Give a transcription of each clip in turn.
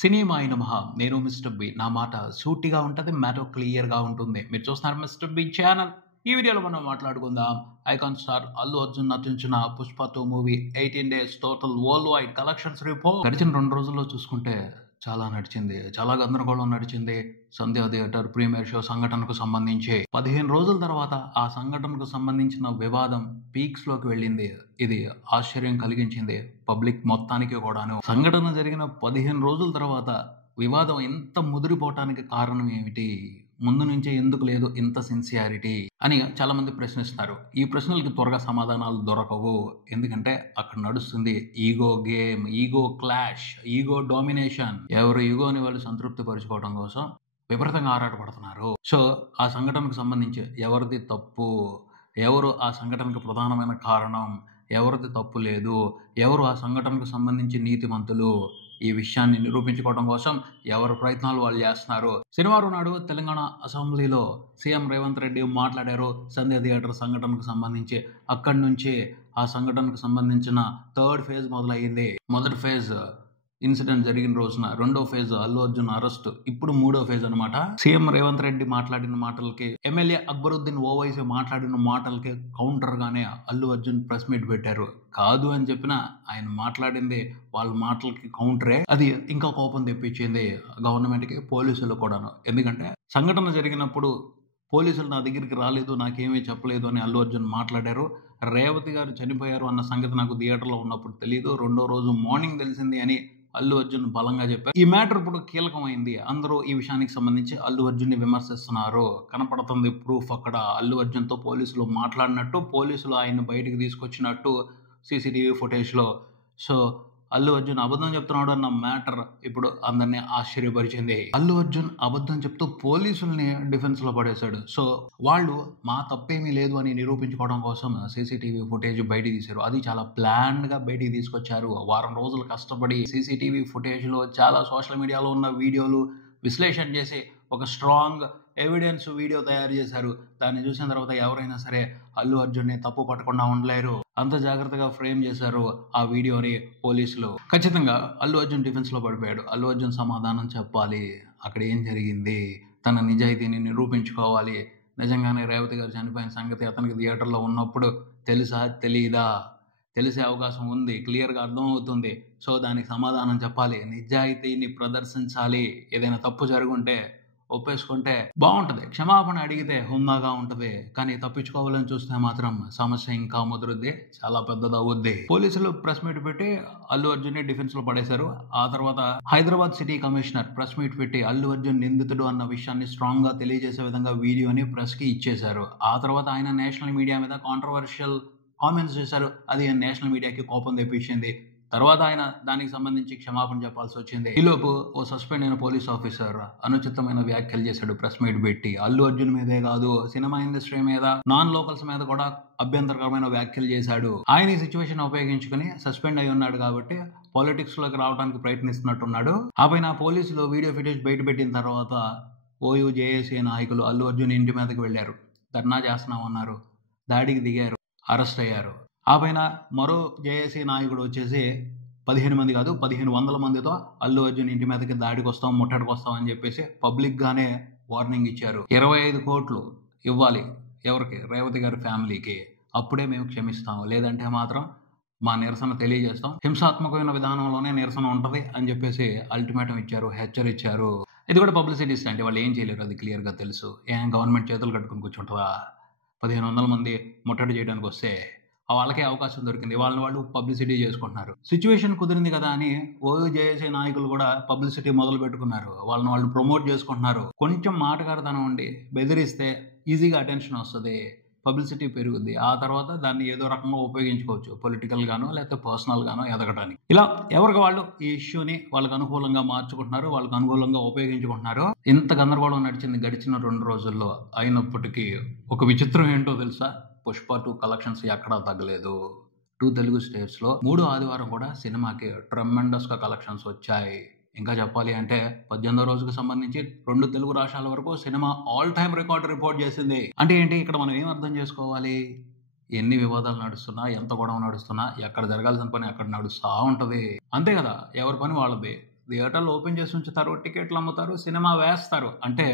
సినిమాయి నమః. నేను mister B. నా మాట సూటిగా ఉంటది. మ్యాటర్ క్లియర్‌గా ఉంటుంది. మీరు చూస్తున్నారు మిస్టర్ బి ఛానల్. ఈ వీడియోలో మనం మాట్లాడుకుందాం. ఐకాన్ స్టార్ అల్లు అర్జున్ నటించిన 'Pushpa 2' movie 18 days total world wide collections report. గడిచిన 2 రోజుల్లో చూసుకుంటే చాలా నడిచింది. చాలా గందరగోళం నడిచింది. సంధ్య థియేటర్ ప్రీమియర్ షో సంఘటనకు సంబంధించి 15 రోజుల తర్వాత ఆ సంఘటనకు సంబంధించిన వివాదం పీక్స్‌లోకి వెళ్ళింది. ఇది ఆశ్చర్యం కలిగించింది పబ్లిక్ మొత్తానికి కూడాను. సంఘటన జరిగిన 15 రోజుల తర్వాత వివాదం ఇంత ముదిరిపోవటానికి కారణం ఏమిటి? ముందు నుంచే ఎందుకు లేదు ఇంత సిన్సియారిటీ అని చాలా మంది ప్రశ్నిస్తారు. ఈ ప్రశ్నలకి త్వరగా సమాధానాలు దొరకవు. ఎందుకంటే అక్కడ నడుస్తుంది ego game, ego clash, ego domination. ఎవరు ఈగోని వాళ్ళు సంతృప్తి పరుచుకోవడం కోసం విపరీతంగా ఆరాటపడుతున్నారు. సో ఆ సంఘటనకు సంబంధించి ఎవరిది తప్పు, ఎవరు ఆ సంఘటనకు ప్రధానమైన కారణం, ఎవరిది తప్పు లేదు, ఎవరు ఆ సంఘటనకు సంబంధించి నీతిమంతులు, ఈ విషయాన్ని నిరూపించుకోవడం కోసం ఎవరి ప్రయత్నాలు వాళ్ళు చేస్తున్నారు. శనివారం నాడు తెలంగాణ అసెంబ్లీలో సీఎం రేవంత్ రెడ్డి మాట్లాడారు. సంధ్య థియేటర్ సంఘటనకు సంబంధించి అక్కడి నుంచి ఆ సంఘటనకు సంబంధించిన 3rd ఫేజ్ మొదలయ్యింది. మొదటి ఫేజ్ ఇన్సిడెంట్ జరిగిన రోజున, 2వ ఫేజ్ అల్లు అర్జున్ అరెస్ట్, ఇప్పుడు 3వ ఫేజ్ అనమాట. సీఎం రేవంత్ రెడ్డి మాట్లాడిన మాటలకి, ఎమ్మెల్యే అక్బరుద్దీన్ ఓవైసీ మాట్లాడిన మాటలకి కౌంటర్ గానే అల్లు అర్జున్ ప్రెస్ మీట్ పెట్టారు. కాదు అని చెప్పినా ఆయన మాట్లాడింది వాళ్ళ మాటలకి కౌంటరే. అది ఇంకా కోపం తెప్పించింది గవర్నమెంట్కి, పోలీసులు కూడాను. ఎందుకంటే సంఘటన జరిగినప్పుడు పోలీసులు నా దగ్గరికి రాలేదు, నాకేమీ చెప్పలేదు అని అల్లు అర్జున్ మాట్లాడారు. రేవతి గారు చనిపోయారు అన్న సంగతి నాకు థియేటర్లో ఉన్నప్పుడు తెలీదు, 2వ రోజు మార్నింగ్ తెలిసింది అని అల్లు అర్జున్ బలంగా చెప్పారు. ఈ మ్యాటర్ ఇప్పుడు కీలకమైంది. అందరూ ఈ విషయానికి సంబంధించి అల్లు అర్జున్ని విమర్శిస్తున్నారు. కనపడుతుంది ప్రూఫ్. అక్కడ అల్లు అర్జున్తో పోలీసులు మాట్లాడినట్టు, పోలీసులు ఆయన బయటికి తీసుకొచ్చినట్టు సీసీటీవీ ఫుటేజ్లో. సో అల్లు అర్జున్ అబద్ధం చెప్తున్నాడు అన్న మ్యాటర్ ఇప్పుడు అందరినీ ఆశ్చర్యపరిచింది. అల్లు అర్జున్ అబద్ధం చెప్తూ పోలీసుల్ని డిఫెన్స్లో పడేశాడు. సో వాళ్ళు మా తప్పేమీ లేదు అని నిరూపించుకోవడం కోసం సీసీటీవీ ఫుటేజ్ బయటికి తీశారు. అది చాలా ప్లాన్డ్గా బయటికి తీసుకొచ్చారు. వారం రోజులు కష్టపడి సీసీటీవీ ఫుటేజ్లో చాలా సోషల్ మీడియాలో ఉన్న వీడియోలు విశ్లేషణ చేసి ఒక స్ట్రాంగ్ ఎవిడెన్స్ వీడియో తయారు చేశారు. దాన్ని చూసిన తర్వాత ఎవరైనా సరే అల్లు అర్జున్ని తప్పు పట్టకుండా ఉండలేరు. అంత జాగ్రత్తగా ఫ్రేమ్ చేశారు ఆ వీడియోని పోలీసులు. ఖచ్చితంగా అల్లు అర్జున్ డిఫెన్స్లో పడిపోయాడు. అల్లు అర్జున్ సమాధానం చెప్పాలి. అక్కడ ఏం జరిగింది, తన నిజాయితీని నిరూపించుకోవాలి. నిజంగానే రేవతి గారు చనిపోయిన సంగతి అతనికి థియేటర్లో ఉన్నప్పుడు తెలుసా, తెలీదా? తెలిసే అవకాశం ఉంది, క్లియర్గా అర్థమవుతుంది. సో దానికి సమాధానం చెప్పాలి, నిజాయితీని ప్రదర్శించాలి. ఏదైనా తప్పు జరుగుంటే ఒప్పేసుకుంటే బాగుంటుంది, క్షమాపణ అడిగితే హుందాగా ఉంటుంది. కానీ తప్పించుకోవాలని చూస్తే మాత్రం సమస్య ఇంకా ముదురుద్ది, చాలా పెద్దదవుద్ది. పోలీసులు ప్రెస్ మీట్ పెట్టి అల్లు అర్జున్ని డిఫెన్స్ లో పడేశారు. ఆ తర్వాత Hyderabad city commissioner press meet పెట్టి అల్లు అర్జున్ నిందితుడు అన్న విషయాన్ని స్ట్రాంగ్ గా తెలియజేసే విధంగా వీడియోని ప్రెస్ కి ఇచ్చేశారు. ఆ తర్వాత ఆయన నేషనల్ మీడియా మీద కాంట్రవర్షియల్ కామెంట్స్ చేశారు. అది నేషనల్ మీడియాకి కోపం తెప్పించింది. తర్వాత ఆయన దానికి సంబంధించి క్షమాపణ చెప్పాల్సి వచ్చింది. ఈలోపు ఓ సస్పెండ్ అయిన పోలీస్ ఆఫీసర్ అనుచితమైన వ్యాఖ్యలు చేశాడు ప్రెస్ మీట్ పెట్టి. అల్లు అర్జున్ మీదే కాదు, సినిమా ఇండస్ట్రీ మీద, నాన్ లోకల్స్ మీద కూడా అభ్యంతరకరమైన వ్యాఖ్యలు చేశాడు. ఆయన ఈ సిచ్యువేషన్ ఉపయోగించుకుని సస్పెండ్ అయి ఉన్నాడు కాబట్టి పాలిటిక్స్ లోకి రావడానికి ప్రయత్నిస్తున్నట్టున్నాడు. ఆ పైన పోలీసులు వీడియో ఫుటేజ్ బయట పెట్టిన తర్వాత ఓయూ జేఏసీ నాయకులు అల్లు అర్జున్ ఇంటి మీదకి వెళ్లారు. ధర్నా చేస్తున్నామన్నారు, దాడికి దిగారు, అరెస్ట్ అయ్యారు. ఆ పైన మరో జేఏసీ నాయకుడు వచ్చేసి 15 మంది కాదు 1500 మందితో అల్లు అర్జున్ ఇంటి మీదకి దాడికి వస్తాం, ముట్టడికి వస్తాం అని చెప్పేసి పబ్లిక్ గానే వార్నింగ్ ఇచ్చారు. 25 కోట్లు ఇవ్వాలి ఎవరికి? రేవతి గారి ఫ్యామిలీకి. అప్పుడే మేము క్షమిస్తాం, లేదంటే మాత్రం మా నిరసన తెలియజేస్తాం, హింసాత్మకమైన విధానంలోనే నిరసన ఉంటది అని చెప్పేసి అల్టిమేటం ఇచ్చారు, హెచ్చరించారు. ఇది కూడా పబ్లిసిటీ అంటే వాళ్ళు ఏం చేయలేరు, అది క్లియర్గా తెలుసు. ఏం గవర్నమెంట్ చేతులు కట్టుకుని కూర్చుంటుందా? 1500 మంది ముట్టడి చేయడానికి వస్తే వాళ్ళకే అవకాశం దొరికింది, వాళ్ళని వాళ్ళు పబ్లిసిటీ చేసుకుంటున్నారు. సిచ్యువేషన్ కుదిరింది కదా అని ఓయూ జేఏసీ నాయకులు కూడా పబ్లిసిటీ మొదలు పెట్టుకున్నారు. వాళ్ళని వాళ్ళు ప్రమోట్ చేసుకుంటున్నారు. కొంచెం మాటగారితనం ఉండి బెదిరిస్తే ఈజీగా అటెన్షన్ వస్తుంది, పబ్లిసిటీ పెరుగుద్ది. ఆ తర్వాత దాన్ని ఏదో రకంగా ఉపయోగించుకోవచ్చు, పొలిటికల్ గానో లేకపోతే పర్సనల్ గానో ఎదగడానికి. ఇలా ఎవరికి వాళ్ళు ఈ ఇష్యూని వాళ్ళకి అనుకూలంగా మార్చుకుంటున్నారు, వాళ్ళకి అనుకూలంగా ఉపయోగించుకుంటున్నారు. ఇంత గందరగోళం నడిచింది గడిచిన 2 రోజుల్లో. అయినప్పటికీ ఒక విచిత్రం ఏంటో తెలుసా? పుష్ప 2 కలెక్షన్స్ ఎక్కడా తగ్గలేదు. 2 తెలుగు స్టేట్స్లో 3 ఆదివారం కూడా సినిమాకి ట్రెమెండస్గా కలెక్షన్స్ వచ్చాయి. ఇంకా చెప్పాలి అంటే 18వ రోజుకు సంబంధించి 2 తెలుగు రాష్ట్రాల వరకు cinema all time record report చేసింది. అంటే ఏంటి, ఇక్కడ మనం ఏం అర్థం చేసుకోవాలి? ఎన్ని వివాదాలు నడుస్తున్నా, ఎంత గొడవ నడుస్తున్నా, ఎక్కడ జరగాల్సిన పని అక్కడ నడుస్తూ ఉంటుంది. అంతే కదా, ఎవరి పని వాళ్ళది. థియేటర్లు ఓపెన్ చేసి ఉంచుతారు, టికెట్లు అమ్ముతారు, సినిమా వేస్తారు. అంటే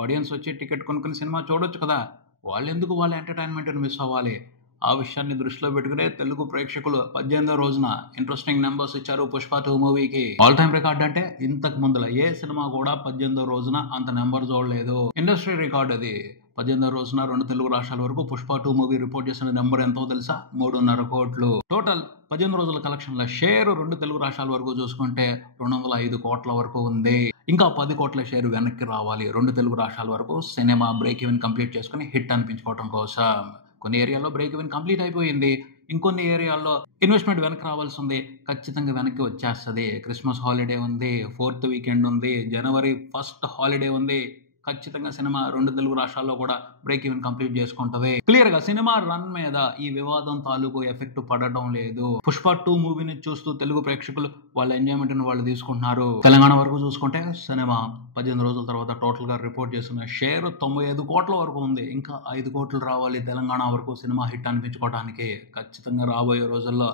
ఆడియన్స్ వచ్చి టికెట్ కొనుక్కొని సినిమా చూడొచ్చు కదా! వాళ్ళెందుకు వాళ్ళ ఎంటర్‌టైన్‌మెంట్‌ని మిస్ అవ్వాలి? ఆ విషయాన్ని దృష్టిలో పెట్టుకునే తెలుగు ప్రేక్షకులు 18వ రోజున ఇంట్రెస్టింగ్ నంబర్స్ ఇచ్చారు 'పుష్ప 2' మూవీకి. ఆల్ టైమ్ రికార్డ్ అంటే ఇంతకు ముందుల ఏ సినిమా కూడా 18వ రోజున అంత నంబర్ చూడలేదు. ఇండస్ట్రీ రికార్డ్ అది. 18వ రోజున 2 తెలుగు రాష్ట్రాల వరకు 'పుష్ప 2' మూవీ రిపోర్ట్ చేసిన నంబర్ ఎంతో తెలుసా? 3.5 కోట్లు. టోటల్ 18 రోజుల కలెక్షన్ల షేర్ 2 తెలుగు రాష్ట్రాల వరకు చూసుకుంటే 205 కోట్ల వరకు ఉంది. ఇంకా 10 కోట్ల షేర్ వెనక్కి రావాలి 2 తెలుగు రాష్ట్రాల వరకు సినిమా బ్రేక్ ఈవెన్ కంప్లీట్ చేసుకుని హిట్ అనిపించుకోవడం కోసం. కొన్ని ఏరియాల్లో బ్రేక్ ఈవెన్ కంప్లీట్ అయిపోయింది. ఇంకొన్ని ఏరియాల్లో ఇన్వెస్ట్‌మెంట్ వెనక్కి రావాల్సి ఉంది. ఖచ్చితంగా వెనక్కి వచ్చేస్తది. క్రిస్మస్ హాలిడే ఉంది. 4th వీకెండ్ ఉంది. జనవరి 1st హాలిడే ఉంది. ఖచ్చితంగా సినిమా 2 తెలుగు రాష్ట్రాల్లో కూడా బ్రేక్ ఈవెన్ కంప్లీట్ చేసుకుంటది. క్లియర్‌గా సినిమా రన్ మీద ఈ వివాదం తాలూకు ఎఫెక్ట్ పడటం లేదు. 'పుష్ప 2' మూవీని చూస్తూ తెలుగు ప్రేక్షకులు వాళ్ళ ఎంజాయ్‌మెంట్‌ని వాళ్ళు తీసుకుంటున్నారు. తెలంగాణ వరకు చూసుకుంటే సినిమా 18 రోజుల తర్వాత టోటల్‌గా రిపోర్ట్ చేసిన షేర్ 95 కోట్ల వరకు ఉంది. ఇంకా 5 కోట్లు రావాలి తెలంగాణ వరకు సినిమా హిట్ అనిపించుకోవడానికి. ఖచ్చితంగా రాబోయే రోజుల్లో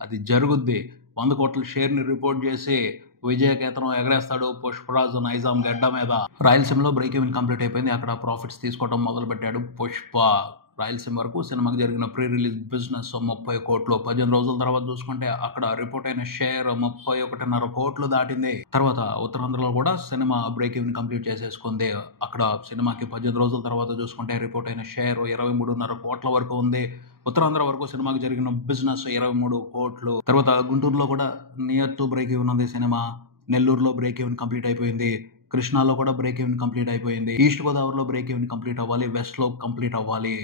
అది జరుగుద్ది. 100 కోట్ల షేర్‌ని రిపోర్ట్ చేసి విజయకేతనం ఎగరేస్తాడు పుష్పరాజు నైజాం గడ్డ మీద. రాయలసీమలో బ్రేక్ ఈవెన్ కంప్లీట్ అయిపోయింది. అక్కడ ప్రాఫిట్స్ తీసుకోవడం మొదలుపెట్టాడు పుష్ప. రాయలసీమ వరకు సినిమాకి జరిగిన ప్రీ రిలీజ్ బిజినెస్ 30 కోట్లు. 18 రోజుల తర్వాత చూసుకుంటే అక్కడ రిపోర్ట్ అయిన షేర్ 31.5 కోట్లు దాటింది. తర్వాత ఉత్తరాంధ్రలో కూడా సినిమా బ్రేక్ ఈవెన్ కంప్లీట్ చేసేసుకుంది. అక్కడ సినిమాకి 18 రోజుల తర్వాత చూసుకుంటే రిపోర్ట్ అయిన షేర్ 23.5 కోట్ల వరకు ఉంది. ఉత్తరాంధ్ర వరకు సినిమాకి జరిగిన బిజినెస్ 23 కోట్లు. తర్వాత గుంటూరులో కూడా నియర్ టు బ్రేక్ ఈవెన్ ఉంది సినిమా. నెల్లూరులో బ్రేక్ ఈవెన్ కంప్లీట్ అయిపోయింది. కృష్ణాలో కూడా బ్రేక్ ఈవెన్ కంప్లీట్ అయిపోయింది. ఈస్ట్ గోదావరిలో బ్రేక్ ఈవెన్ కంప్లీట్ అవ్వాలి. వెస్ట్లో కంప్లీట్ అవ్వాలి.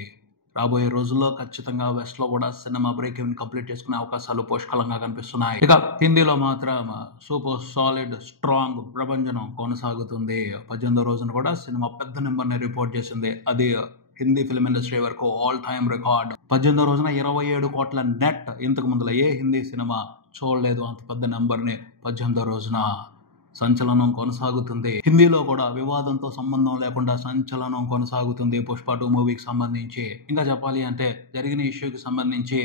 రాబోయే రోజుల్లో ఖచ్చితంగా వెస్ట్లో కూడా సినిమా బ్రేక్ ఈవెన్ కంప్లీట్ చేసుకునే అవకాశాలు పుష్కలంగా కనిపిస్తున్నాయి. ఇక హిందీలో మాత్రం సూపర్ సాలిడ్ స్ట్రాంగ్ ప్రభంజనం కొనసాగుతుంది. 18వ రోజున కూడా సినిమా పెద్ద నెంబర్ని రిపోర్ట్ చేసింది. అది హిందీ ఫిల్మ్ ఇండస్ట్రీ వరకు ఆల్ టైమ్ రికార్డ్. 18వ రోజున 27 కోట్ల నెట్. ఇంతకు ముందుల ఏ హిందీ సినిమా చూడలేదు అంత పెద్ద నెంబర్ని 18వ రోజున. సంచలనం కొనసాగుతుంది. హిందీలో కూడా వివాదంతో సంబంధం లేకుండా సంచలనం కొనసాగుతుంది 'పుష్ప 2' మూవీకి సంబంధించి. ఇంకా చెప్పాలి అంటే జరిగిన ఇష్యూకి సంబంధించి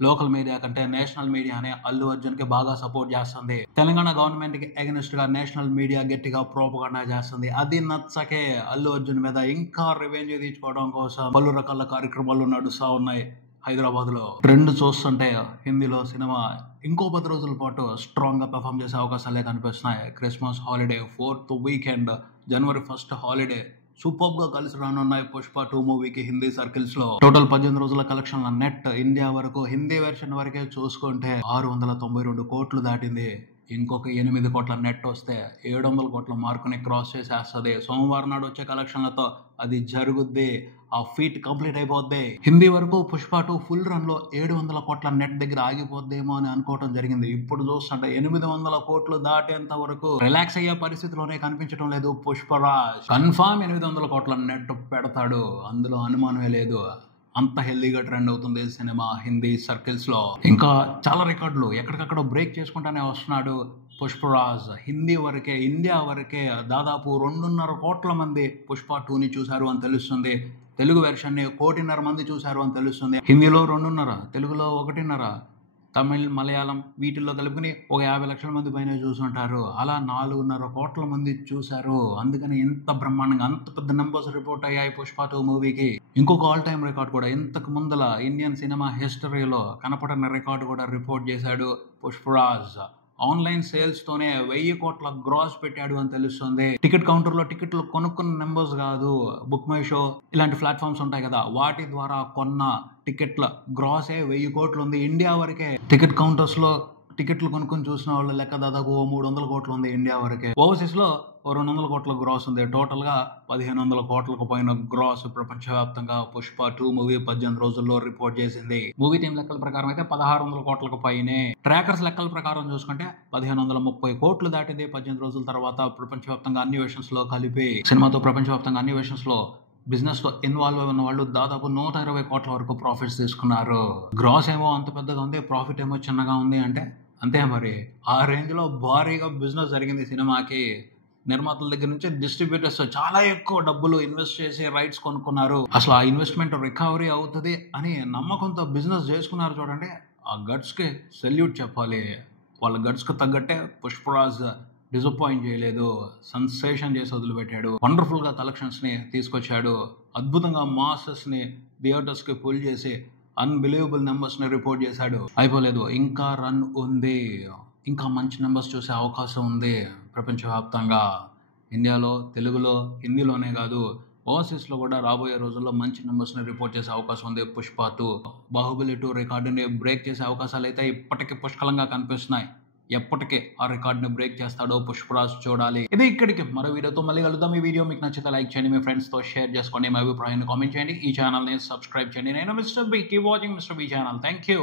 లోకల్ మీడియా కంటే నేషనల్ మీడియానే అల్లు అర్జున్‌కి బాగా సపోర్ట్ చేస్తుంది. తెలంగాణ గవర్నమెంట్‌కి అగైనెస్ట్‌గా నేషనల్ మీడియా గట్టిగా ప్రోపగండా చేస్తుంది. అది నచ్చకే అల్లు అర్జున్ మీద ఇంకా రివెంజ్ తీర్చుకోవడం కోసం పలు రకాల కార్యక్రమాలు నడుస్తా ఉన్నాయి హైదరాబాద్లో. ట్రెండ్ చూస్తుంటే హిందీలో సినిమా ఇంకో 10 రోజుల పాటు స్ట్రాంగ్‌గా పెర్ఫామ్ చేసే అవకాశాలే కనిపిస్తున్నాయి. క్రిస్మస్ హాలిడే, 4th వీకెండ్, జనవరి 1st హాలిడే సూపర్‌గా కలిసి రానున్నాయి 'పుష్ప 2' మూవీకి హిందీ సర్కిల్స్‌లో. టోటల్ 18 రోజుల కలెక్షన్ల నెట్ ఇండియా వరకు హిందీ వెర్షన్ వరకే చూసుకుంటే 692 కోట్లు దాటింది. ఇంకొక 8 కోట్ల నెట్ వస్తే 700 కోట్ల మార్కుని క్రాస్ చేసేస్తది. సోమవారం నాడు వచ్చే కలెక్షన్లతో అది జరుగుద్ది. ఆ ఫీట్ కంప్లీట్ అయిపోద్ది. హిందీ వరకు 'పుష్ప 2' ఫుల్ రన్ లో 700 కోట్ల నెట్ దగ్గర ఆగిపోద్దేమో అని అనుకోవడం జరిగింది. ఇప్పుడు చూస్తుంటే 800 కోట్లు దాటేంత వరకు రిలాక్స్ అయ్యే పరిస్థితిలోనే కనిపించడం లేదు పుష్పరాజ్. కన్ఫామ్ 800 కోట్ల నెట్ పెడతాడు, అందులో అనుమానమే లేదు. అంత హెల్దీగా ట్రెండ్ అవుతుంది సినిమా హిందీ సర్కిల్స్ లో. ఇంకా చాలా రికార్డులు ఎక్కడికక్కడ బ్రేక్ చేసుకుంటానే వస్తున్నాడు పుష్పరాజ్. హిందీ వరకే, ఇండియా వరకే దాదాపు 2.5 కోట్ల మంది 'పుష్ప 2'ని చూశారు అని తెలుస్తుంది. తెలుగు వెర్షన్ని 1.5 కోటి మంది చూశారు అని తెలుస్తుంది. హిందీలో 2.5, తెలుగులో 1.5, తమిళ్, మలయాళం వీటిల్లో కలుపుకుని ఒక 50 లక్షల మంది పైన చూసుంటారు. అలా 4.5 కోట్ల మంది చూశారు. అందుకని ఇంత బ్రహ్మాండంగా అంత పెద్ద నెంబర్స్ రిపోర్ట్ అయ్యాయి 'పుష్ప 2' మూవీకి. ఇంకొక ఆల్ టైమ్ రికార్డ్ కూడా ఇంతకు ముందల ఇండియన్ సినిమా హిస్టరీలో కనపడని రికార్డు కూడా రిపోర్ట్ చేశాడు పుష్పరాజ్. ఆన్లైన్ సేల్స్ తోనే 1000 కోట్ల గ్రాస్ పెట్టాడు అని తెలుస్తుంది. టికెట్ కౌంటర్ లో టికెట్లు కొనుక్కున్న నెంబర్స్ కాదు, బుక్ మై షో ఇలాంటి ప్లాట్ఫామ్స్ ఉంటాయి కదా, వాటి ద్వారా కొన్న టికెట్ల గ్రాసే 1000 కోట్లు ఉంది ఇండియా వరకే. టికెట్ కౌంటర్స్ లో టికెట్లు కొనుక్కొని చూసిన వాళ్ళ లెక్క దాదాపు 300 కోట్లు ఉంది ఇండియా వరకే. ఓవర్సీస్ లో 200 కోట్ల గ్రాస్ ఉంది. టోటల్ గా 1500 కోట్లకు పైన గ్రాస్ ప్రపంచవ్యాప్తంగా 'పుష్ప 2' మూవీ 18 రోజుల్లో రిపోర్ట్ చేసింది. మూవీ టీం లెక్కల ప్రకారం అయితే 1600 కోట్లకు పైనే. ట్రాకర్స్ లెక్కల ప్రకారం చూసుకుంటే 1530 కోట్లు దాటింది 18 రోజుల తర్వాత ప్రపంచవ్యాప్తంగా అన్ని వెర్షన్స్ లో కలిపి. సినిమాతో ప్రపంచవ్యాప్తంగా అన్ని వెర్షన్స్ లో బిజినెస్ లో ఇన్వాల్వ్ అయిన వాళ్ళు దాదాపు 120 కోట్ల వరకు ప్రాఫిట్స్ తీసుకున్నారు. గ్రాస్ ఏమో అంత పెద్దగా ఉంది, ప్రాఫిట్ ఏమో చిన్నగా ఉంది అంటే అంతే మరి. ఆ రేంజ్ లో భారీగా బిజినెస్ జరిగింది సినిమాకి. నిర్మాతల దగ్గర నుంచి డిస్ట్రిబ్యూటర్స్ చాలా ఎక్కువ డబ్బులు ఇన్వెస్ట్ చేసి రైట్స్ కొనుక్కున్నారు. అసలు ఆ ఇన్వెస్ట్మెంట్ రికవరీ అవుతుంది అని నమ్మకంతో బిజినెస్ చేసుకున్నారు చూడండి. ఆ గట్స్ కి సెల్యూట్ చెప్పాలి. వాళ్ళ గట్స్ కి తగ్గట్టే పుష్పరాజ్ డిసప్పాయింట్ చేయలేదు, సెన్సేషన్ చేసి వదిలిపెట్టాడు. వండర్ఫుల్గా కలెక్షన్స్ని తీసుకొచ్చాడు. అద్భుతంగా మాసెస్ని థియేటర్స్కి పుల్ చేసి అన్బిలీవబుల్ నెంబర్స్ని రిపోర్ట్ చేశాడు. అయిపోలేదు, ఇంకా రన్ ఉంది. ఇంకా మంచి నెంబర్స్ చూసే అవకాశం ఉంది ప్రపంచవ్యాప్తంగా. ఇండియాలో, తెలుగులో, హిందీలోనే కాదు, ఓవర్సీస్లో కూడా రాబోయే రోజుల్లో మంచి నెంబర్స్ని రిపోర్ట్ చేసే అవకాశం ఉంది పుష్ప 2. బాహుబలి 2 రికార్డుని బ్రేక్ చేసే అవకాశాలు అయితే ఇప్పటికీ పుష్కలంగా కనిపిస్తున్నాయి. ఎప్పటికీ ఆ రికార్డుని బ్రేక్ చేస్తాడో పుష్పరాజ్ చూడాలి. ఇది ఇక్కడికి మరో వీడియోతో మళ్ళీ కలుద్దాం. ఈ వీడియో మీకు నచ్చితే లైక్ చేయండి, మీ ఫ్రెండ్స్తో షేర్ చేసుకోండి, మీ అభిప్రాయాన్ని కామెంట్ చేయండి, ఈ ఛానల్ని సబ్స్క్రైబ్ చేయండి. నేను mister B. Keep watching mister B channel. Thank you.